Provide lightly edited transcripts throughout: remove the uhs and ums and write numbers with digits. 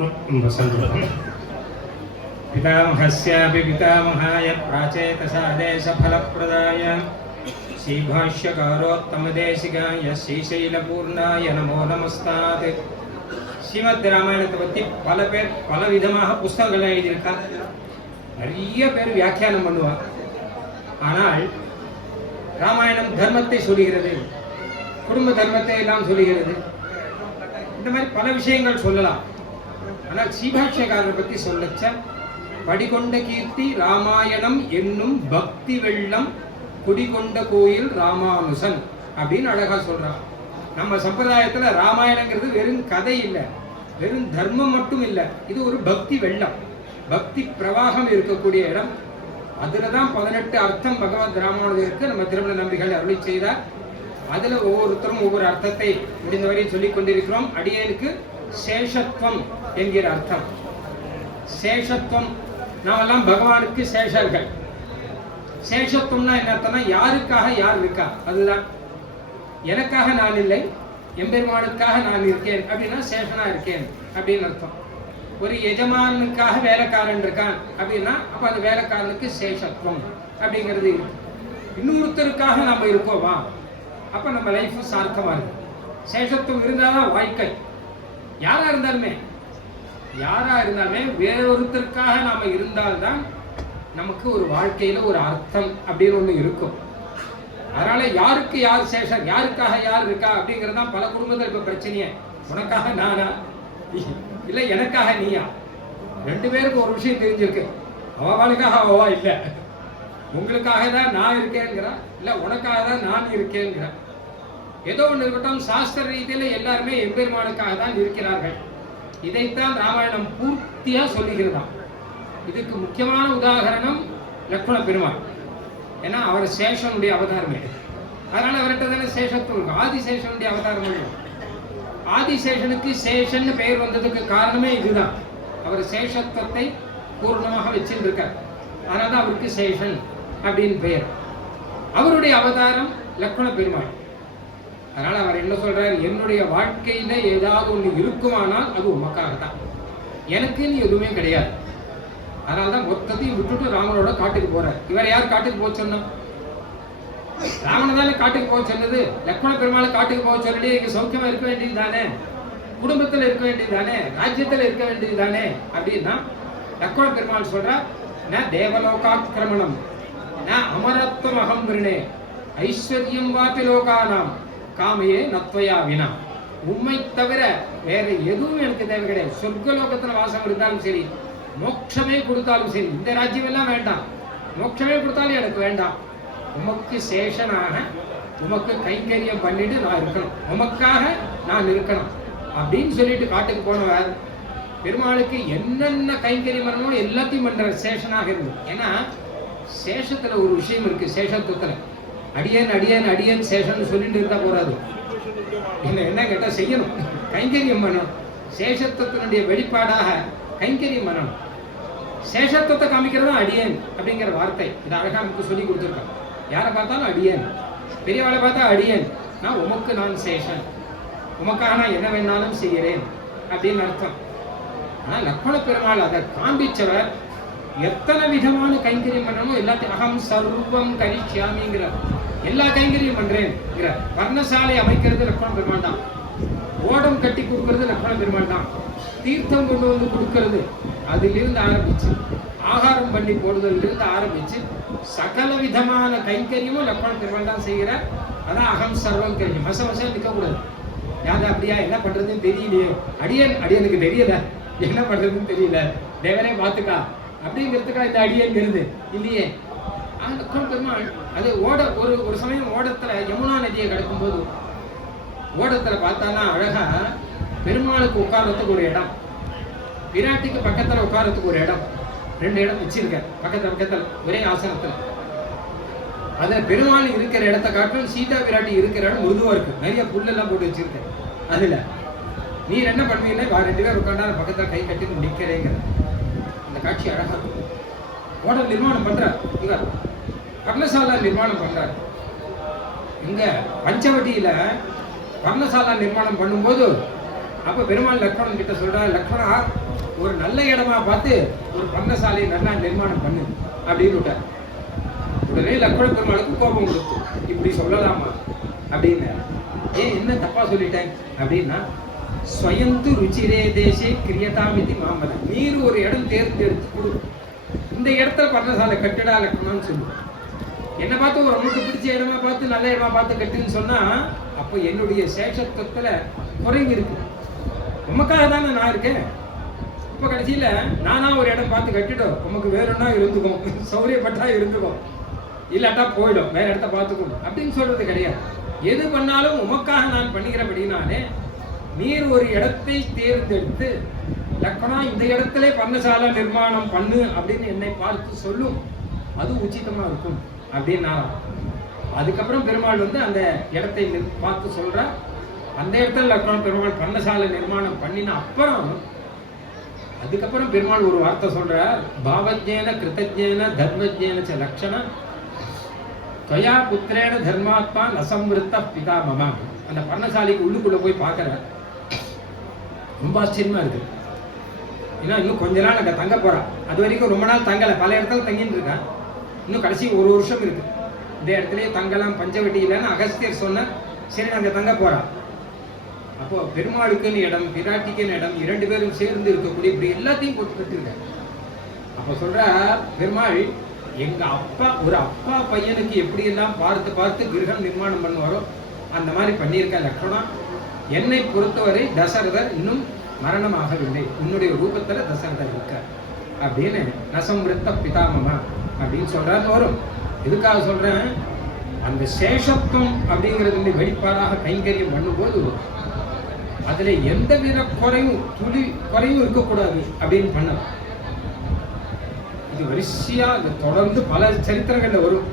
ரொம்ப சந்தோஷம். पितामहस्यापि पितामहाय प्राचेतसादेशफलप्रदाय श्रीभाष्यकारोत्तमदेशिकाय श्रीशैलपूर्णाय नमो नमस्तात्. ஸ்ரீமத் ராமாயணத்தை பற்றி பல பேர் பல விதமாக புஸ்தகங்கள் எழுதியிருக்கா. நிறைய பேர் வியாக்கியானம் பண்ணுவார். ஆனால் ராமாயணம் தர்மத்தை சொல்லுகிறது, குடும்ப தர்மத்தை எல்லாம் சொல்லுகிறது. இந்த மாதிரி பல விஷயங்கள் சொல்லலாம். ஆனால் ஸ்ரீபாஷ்யக்காரரை பற்றி சொல்லச்ச படிகொண்ட கீர்த்தி ராமாயணம் என்னும் பக்தி வெள்ளம் குடிகொண்ட கோயில் ராமானுசன் அப்படின்னு அழகா சொல்றான். நம்ம சம்பிரதாயத்துல ராமாயணங்கிறது வெறும் கதை இல்லை, வெறும் தர்மம் மட்டும் இல்லை, இது ஒரு பக்தி வெள்ளம், பக்தி பிரவாகம் இருக்கக்கூடிய இடம். அதுலதான் 18 அர்த்தம் பகவத் ராமானுஜருக்கு நம்ம திருமண நம்பிகள் அருளி செய்தார். அதுல ஒவ்வொருத்தரும் ஒவ்வொரு அர்த்தத்தை முடிந்தவரை சொல்லிக் கொண்டிருக்கிறோம். அடியனுக்கு சேஷத்துவம் என்கிற அர்த்தம். சேஷத்துவம், நாமெல்லாம் பகவானுக்கு சேஷர்கள். சேஷத்துவம்னா என்ன அர்த்தம்னா யாருக்காக யார் இருக்கா, அதுதான். எனக்காக நான் இல்லை, எம்பெருமானுக்காக நான் இருக்கேன் அப்படின்னா சேஷனா இருக்கேன் அப்படின்னு அர்த்தம். ஒரு எஜமானுக்காக வேலைக்காரன் இருக்கான் அப்படின்னா அப்ப அந்த வேலைக்காரனுக்கு சேஷத்துவம் அப்படிங்கிறது இருக்கு. இன்னொருத்தருக்காக நம்ம இருக்கோமா, அப்ப நம்ம லைஃப் சார்த்தமா இருக்கு. சேஷத்துவம் இருந்தாதான் வாழ்க்கை. யாரா இருந்தாலுமே வேறொருத்தருக்காக நாம இருந்தால்தான் நமக்கு ஒரு வாழ்க்கையில ஒரு அர்த்தம் அப்படின்னு ஒண்ணு இருக்கும். அதனால யாருக்கு யார் சேஷம், யாருக்காக யார் இருக்கா அப்படிங்கிறது தான் பல குடும்பத்தில் இப்ப பிரச்சனையே. உனக்காக நானா இல்ல எனக்காக நீயா. ரெண்டு பேருக்கு ஒரு விஷயம் தெரிஞ்சிருக்கு, அவளுக்காக அவவா இல்ல, உங்களுக்காக தான் நான் இருக்கேங்கிறா, இல்ல உனக்காக தான் நான் இருக்கேங்கிறா. ஏதோ ஒன்று இருக்கட்டும், சாஸ்திர ரீதியில எல்லாருமே எம்பெருமானுக்காக தான் இருக்கிறார்கள். இதைத்தான் ராமாயணம் பூர்த்தியா சொல்லுகிறதாம். இதுக்கு முக்கியமான உதாரணம் லக்ஷ்மண பெருமாள். ஏன்னா அவர் சேஷனுடைய அவதாரமே, அதனால அவர்கிட்ட தானே சேஷத்துவம் இருக்கும். ஆதிசேஷனுடைய அவதாரம். ஆதிசேஷனுக்கு சேஷன் பெயர் வந்ததுக்கு காரணமே இதுதான். அவர் சேஷத்துவத்தை பூர்ணமாக வச்சிருந்திருக்கார், அதனால அவருக்கு சேஷன் அப்படின்னு பெயர். அவருடைய அவதாரம் லக்ஷ்மண பெருமாள். அதனால அவர் என்ன சொல்றாரு, என்னுடைய வாழ்க்கையில ஏதாவது ஒண்ணு இருக்குமானால் அது உமக்காகத்தான், எனக்குன்னு எதுவுமே கிடையாது. அதனால்தான் மொத்தத்தையும் விட்டுட்டு ராமனோட காட்டுக்கு போறார். இவர் யார் காட்டுக்கு போக சொன்னா? ராமனை தானே காட்டுக்கு போக சொன்னது. லக்ஷ்மண பெருமாள் காட்டுக்கு போக சொல்லி இங்க சௌக்கியமா இருக்க வேண்டியது தானே, குடும்பத்துல இருக்க வேண்டியது தானே, ராஜ்யத்துல இருக்க வேண்டியது தானே அப்படின்னா லக்ஷ்மண பெருமாள் சொல்றார், ந தேவலோகாக்கிரமணம் ந அமரத்துவம் அகம் விருணே ஐஸ்வர்யம் வாபி லோகானாம் காமையே நத்வயா வினா. உண்மை தவிர வேற எதுவும் எனக்கு தேவை கிடையாது. சொர்க்கலோகத்துல வாசம் இருந்தாலும் சரி, மோட்சமே கொடுத்தாலும் சரி, இந்த ராஜ்யம் எல்லாம் வேண்டாம், மோட்சமே கொடுத்தாலும் எனக்கு வேண்டாம். உமக்கு சேஷனாக உமக்கு கைங்கரியம் பண்ணிட்டு நான் இருக்கணும், உமக்காக நான் இருக்கணும் அப்படின்னு சொல்லிட்டு காட்டுக்கு போனவர் பெருமாளுக்கு என்னென்ன கைங்கரியம் பண்ணணுமோ எல்லாத்தையும் பண்ற சேஷனாக இருந்து. ஏன்னா சேஷத்துல ஒரு விஷயம் இருக்கு. சேஷத்துவத்துல அடியன் அடியன் அடியன் சேஷன் சொல்லிட்டு இருந்தா போறாது. என்ன கேட்டா செய்யணும், கைங்கரியம் பண்ணணும். சேஷத்துவத்தினுடைய வெளிப்பாடாக கைங்கரியம் பண்ணணும். சேஷத்துவத்தை காமிக்கிறதா அடியன் அப்படிங்கிற வார்த்தை. இது அழகா நமக்கு சொல்லி கொடுத்துருக்கோம். யாரை பார்த்தாலும் அடியன், பெரியவாளை பார்த்தா அடியன், நான் உமக்கு நான் சேஷன், உமக்காக நான் என்ன வேணாலும் செய்கிறேன் அப்படின்னு அர்த்தம். ஆனா லக்ஷ்மண பெருமாள் அதை காண்பிச்சவர் எத்தனை விதமான கைங்கரியம் பண்ணணும் எல்லாத்தையும் அகம் சர்வம் கரிஷ்யாமிங்கிற, எல்லா கைங்கரியம் பண்றேன். வர்ணசாலை அமைக்கிறது லக்ஷ்மண பெருமாள் தான், ஓடம் கட்டி கொடுக்கறது லக்ஷ்மண பெருமாள் தான், தீர்த்தம் கொண்டு வந்து கொடுக்கறது அதிலிருந்து ஆரம்பிச்சு, ஆகாரம் பண்ணி போடுதலிருந்து ஆரம்பிச்சு சகல விதமான கைங்கரியமும் லக்ஷ்மண பெருமாள் தான் செய்கிறார். அதான் அகம் சர்வம் கரியம். மசம் நிற்கக்கூடாது. யாரு அப்படியா என்ன பண்றதுன்னு தெரியலையே, அடியனுக்கு தெரியல, என்ன பண்றதுன்னு தெரியல, தேவனே பார்த்துக்கா அப்படிங்கிறதுக்கா இந்த அடியங்கிறது இல்லையே. லக்ஷ்மண பெருமாள் அது ஒரு சமயம் ஓடத்துல யமுனா நதியை கடக்கும் போது ஓடத்துல பார்த்தானா அழகா பெருமாளுக்கு உட்கார்றதுக்கு ஒரு இடம், விராட்டிக்கு பக்கத்துல உட்கார்றதுக்கு ஒரு இடம், 2 இடம் வச்சிருக்க பக்கத்துல ஒரே ஆசனத்துல. அதுல பெருமாள் இருக்கிற இடத்தை காட்டும் சீதா விராட்டி இருக்கிற இடம் மிருதுவா இருக்கு, நிறைய புல்லெல்லாம் போட்டு வச்சிருக்க. அதுல நீ என்ன பண்ணுவீங்கன்னா 2 பேர் உட்காண்டா பக்கத்துல கை கட்டி நிக்கிறேங்கிற அந்த காட்சி அழகா இருக்கும். ஓடல் நிர்மாணம் பண்றார் இவர், பர்ணசாலா நிர்மாணம் பண்றார். இங்க பஞ்சவட்டியில பர்ணசாலா நிர்மாணம் பண்ணும்போது அப்ப பெருமாள் லக்ஷ்மணன் கிட்ட சொல்றாரு, லக்ஷ்மணா ஒரு நல்ல இடமா பார்த்து ஒரு பர்ணசாலையை நல்லா நிர்மாணம் பண்ணு அப்படின்னு விட்டார். உடனே லக்ஷ்மண பெருமாளுக்கு கோபம் கொடுத்து, இப்படி சொல்லலாமா அப்படின்னு. ஏன் என்ன தப்பா சொல்லிட்டேன் அப்படின்னா, ஸ்வயந்து ருச்சிரே தேசே கிரியதாமிதி மாமதம், நீர் ஒரு இடம் தேர்ந்தெடுத்து கொடு, இந்த இடத்துல பர்ணசாலை கட்டிடா லக்ஷ்மணான்னு சொல்லு. என்னை பார்த்து ஒரு உங்களுக்கு பிடிச்ச இடமா பார்த்து நல்ல இடமா பார்த்து கட்டுன்னு சொன்னா அப்போ என்னுடைய சேஷத்துவத்துல குறைங்க இருக்கு. உமக்காக தானே நான் இருக்கேன். இப்போ கடைசியில நானா ஒரு இடம் பார்த்து கட்டிட்டோம், உமக்கு வேணும்னா இருந்துக்கும், சௌரியப்பட்டா இருந்துக்கும், இல்லாட்டா போயிடும், வேற இடத்த பார்த்துக்கணும் அப்படின்னு சொல்றது கிடையாது. எது பண்ணாலும் உமக்காக நான் பண்ணிக்கிறபடினாலே நீர் ஒரு இடத்தை தேர்ந்தெடுத்து லக்ஷ்மணா இந்த இடத்துல பர்ணசாலை நிர்மாணம் பண்ணு அப்படின்னு என்னை பார்த்து சொல்லும், அது உச்சிதமா இருக்கும் அப்படின்னா. அதுக்கப்புறம் பெருமாள் வந்து அந்த இடத்தை பார்த்து சொல்ற, அந்த இடத்துல லக்ஷ்மண பெருமாள் பர்ணசாலை நிர்மாணம் பண்ணின அப்புறம் அதுக்கப்புறம் பெருமாள் ஒரு வார்த்தை சொல்ற, பாவஜேன கிருத்தஜேன தர்மஜேன ச லக்ஷண துவயா புத்திரேன தர்மாத்மா நசம்ருத்த பிதா மமா. அந்த பர்ணசாலைக்கு உள்ளுக்குள்ள போய் பார்க்கற, ரொம்ப ஆச்சரியமா இருக்கு. ஏன்னா இன்னும் கொஞ்ச நாள் அங்கே தங்க போறான். அது வரைக்கும் ரொம்ப நாள் தங்கலை, பல இடத்துல தங்கிட்டு இருக்கான். இன்னும் கடைசி ஒரு வருஷம் இருக்கு, இந்த இடத்துலயே தங்கலாம் பஞ்சவட்டி இல்லைன்னு அகஸ்தியர் சொன்ன. சரி அங்கே தங்க போறான். அப்போ பெருமாளுக்குன்னு இடம், பிராட்டிக்குன்னு இடம், இரண்டு பேரும் சேர்ந்து இருக்கக்கூடிய இப்படி எல்லாத்தையும் போட்டு கட்டிருக்காரு. அப்போ சொல்ற பெருமாள், எங்க அப்பா ஒரு அப்பா பையனுக்கு எப்படி எல்லாம் பார்த்து பார்த்து கிரகம் நிர்மாணம் பண்ணுவாரோ அந்த மாதிரி பண்ணியிருக்க லக்ஷ்மணா. என்னை பொறுத்தவரை தசரதர் இன்னும் மரணமாகவில்லை, உன்னுடைய ரூபத்துல தசரதர் இருக்கார் அப்படின்னு நசம்ருத்த பிதாமமா அப்படின்னு சொல்றாரு வரும். எதுக்காக சொல்றேன், அந்த சேஷத்துவம் அப்படிங்கிறது வெளிப்பாடாக கைங்கரியம் பண்ணும்போது அதுல எந்த வித குறையும் துளி குறையும் இருக்கக்கூடாது அப்படின்னு பண்ண. இது வரிசையா தொடர்ந்து பல சரித்திரங்கள்ல வரும்.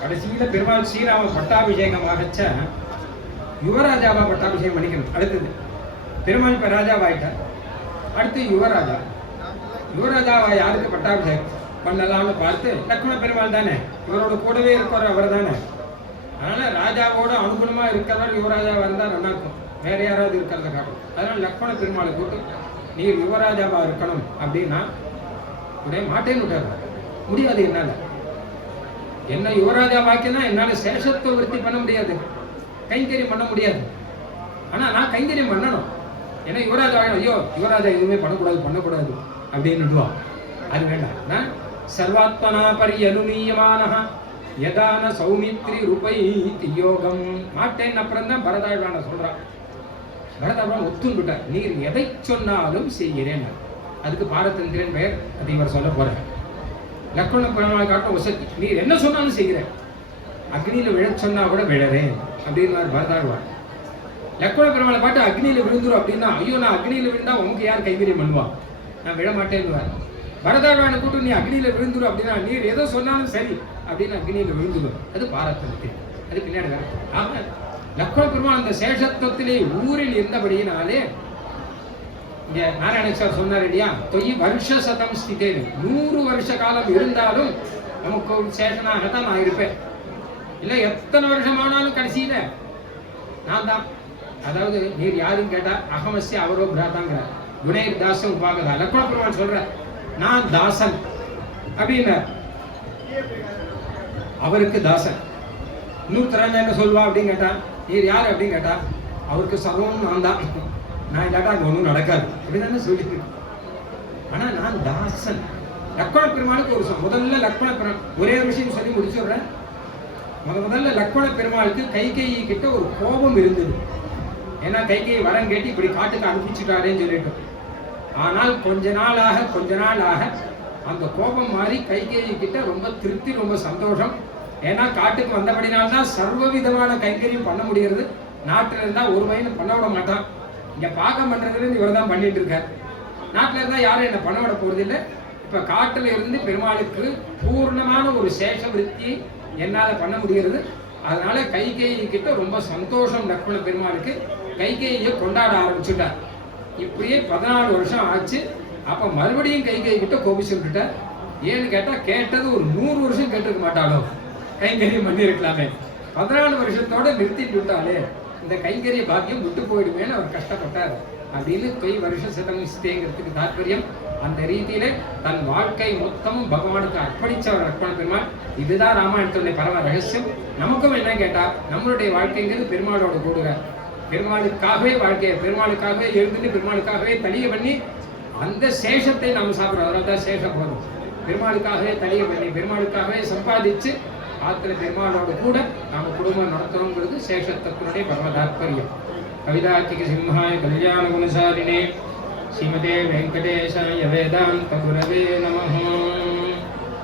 கடைசியில பெருமாள் ஸ்ரீராம பட்டாபிஷேகம் ஆகச்ச யுவராஜாவா பட்டாபிஷேகம் பண்ணிக்கணும். அடுத்தது பெருமாள் இப்ப ராஜாவாயிட்டார், அடுத்து யுவராஜா. யுவராஜாவா யாருக்கு பட்டாபிஷேகம் பண்ணலாம்னு பார்த்து லக்ஷ்மண பெருமாள் தானே, இவரோட கூடவே இருக்கிற அவர் தானே. அதனால ராஜாவோட அனுகூலமா இருக்கிறவர் யுவராஜாவா இருந்தா நல்லா இருக்கும், வேற யாராவது இருக்கிறத காட்டும். அதனால லக்ஷ்மண பெருமாளை கூட்டு நீர் யுவராஜாவா இருக்கணும் அப்படின்னா உடனே மாட்டேன்னு விட்டார். முடியாது, என்னால என்ன யுவராஜா வாக்கினா என்னால சேஷத்துவ விருத்தி பண்ண முடியாது, கைங்கரியம் பண்ண முடியாது. ஆனா நான் கைங்கரியம் பண்ணணும். ஏன்னா யுவராஜா ஐயோ யுவராஜா எதுவுமே பண்ணக்கூடாது அப்படின்னு அது வேண்டாம். சர்வாத்மனா பரியனுமீயமானஹ யதான சௌமித்ரி ரூபை யோகம் மாட்டேன். அப்புறம் தான் பரதாழ்வான சொல்றான். பரதாழ்வான் ஒத்துண்டுட்டார், நீர் எதை சொன்னாலும் செய்கிறேன். அதுக்கு பாரதந்திரன் பெயர், அது இவர் சொல்ல போற. லக்ஷ்மண பெருமாள் காட்டும் வசதி, நீர் என்ன சொன்னாலும் செய்கிறேன், அக்னியில விழ சொன்னா கூட விழறேன் அப்படின்னு பரதாழ்வான். லக்ஷ்மண பெருமாளை பாட்டு அக்னியில விழுந்துரும் அப்படின்னா, ஐயோ நான் அக்னியில விழுந்தா உனக்கு யார் கைங்கரியம் பண்ணுவா, நான் விழ மாட்டேன்னு. பரதாழ்வானை கூட்டு நீ அக்னியில விழுந்துரும் அப்படின்னா, நீர் எதோ சொன்னாலும் சரி அப்படின்னு அக்னியில விழுந்துடும். அது பாரதந்திரன், அது பின்னாடி வர. ஆக லக்ஷ்மண பெருமாள் அந்த சேஷத்துவத்திலே ஊரில் இருந்தபடியினாலே இங்க நாராயணசார் சொன்னார் இல்லையா, தொய் வருஷ சதம் ஸ்திதேன்னு, 100 வருஷ காலம் இருந்தாலும் நமக்கு ஒரு சேஷனாக தான் நான் இருப்பேன். இல்லை எத்தனை வருஷம் ஆனாலும் கடைசியில நான் தான். அதாவது நீர் யாருன்னு கேட்டா அகமஸ்ய அவரோ பிராதாங்கிறார். குணேர் தாசம் உபாகதா. லக்ஷ்மண பெருமாள் சொல்ற, நான் தாசன் அப்படின்னா அவருக்கு தாசன். இன்னொருத்தரான என்ன சொல்வா அப்படின்னு கேட்டா, நீர் யாரு அப்படின்னு கேட்டா அவருக்கு சர்வம் நான் தான், நான் இல்லாட்டா அங்கே ஒன்றும் நடக்காது அப்படின்னு சொல்லிட்டு. ஆனா நான் தாசன். லக்ஷ்மண பெருமாளுக்கு ஒரு முதல்ல லக்ஷ்மண பெருமாள் ஒரே விஷயம் சொல்லி முடிச்சுடுறேன். முதல்ல லக்ஷ்மண பெருமாளுக்கு கைகேயி கிட்ட ஒரு கோபம் இருந்தது. ஏன்னா கைகேயி வரம் கேட்டு இப்படி காட்டுக்கு அனுப்பிச்சுட்டாரேன்னு சொல்லிட்டு. ஆனால் கொஞ்ச நாளாக அந்த கோபம் மாறி கைகேயி கிட்ட ரொம்ப திருப்தி, ரொம்ப சந்தோஷம். ஏன்னா காட்டுக்கு வந்தபடினால்தான் சர்வ விதமான கைகரியும் பண்ண முடிகிறது. நாட்டில் இருந்தா ஒரு பையனும் பண்ண விட மாட்டான். இங்க பாகம் பண்றதுல இவர் தான் பண்ணிட்டு இருக்கார். நாட்டில் இருந்தா யாரும் என்ன பண்ண விட போறது இல்லை. இப்ப காட்டுல இருந்து பெருமாளுக்கு பூர்ணமான ஒரு சேஷ விருத்தி என்னால பண்ண முடிகிறது. அதனால கைகேயி கிட்ட ரொம்ப சந்தோஷம். லக்ஷ்மண பெருமாளுக்கு கைகேயை கொண்டாட ஆரம்பிச்சுட்டார். இப்படியே 14 வருஷம் ஆச்சு. அப்ப மறுபடியும் கைகேயி கிட்ட கோபிச்சு விட்டுட்டார். ஏன்னு கேட்டா கேட்டது ஒரு 100 வருஷம் கேட்டிருக்க மாட்டாளோ, கைகரியம் பண்ணி இருக்கலாமே. 14 வருஷத்தோட நிறுத்திட்டு விட்டாலே இந்த கைங்கரிய பாக்கியம் விட்டு போயிடுவேன்னு அவர் கஷ்டப்பட்டார் அப்படின்னு கொய் வருஷ சதமிஸ்தேங்கிறதுக்கு தாற்பயம். அந்த ரீதியிலே தன் வாழ்க்கை மொத்தமும் பகவானுக்கு அர்ப்பணிச்சவர் அர்ப்பண பெருமாள். இதுதான் ராமாயணத்துடைய பரம ரகசியம். நமக்கும் என்ன கேட்டா, நம்மளுடைய வாழ்க்கைங்கிறது பெருமாளோட கூடுக. பெருமாளுக்காகவே வாழ்க்கையை பெருமாளுக்காகவே எழுந்துட்டு பெருமாளுக்காகவே தளிய பண்ணி அந்த சேஷத்தை நாம் சாப்பிட்றோம். அதனால தான் சேஷம் போதும். பெருமாளுக்காகவே தளிய பண்ணி பெருமாளுக்காகவே சம்பாதிச்சு ஆத்திர பெருமாளோட கூட நாம குடும்பம் நடத்தணுங்கிறது சேஷத்தினுடைய பரம தாற்பயம். கவிதார்த்திக சிம்ஹாய கல்யாண குணசாலினே ஸ்ரீமதே வெங்கடேசாய வேதாந்த குரவே நமஹ.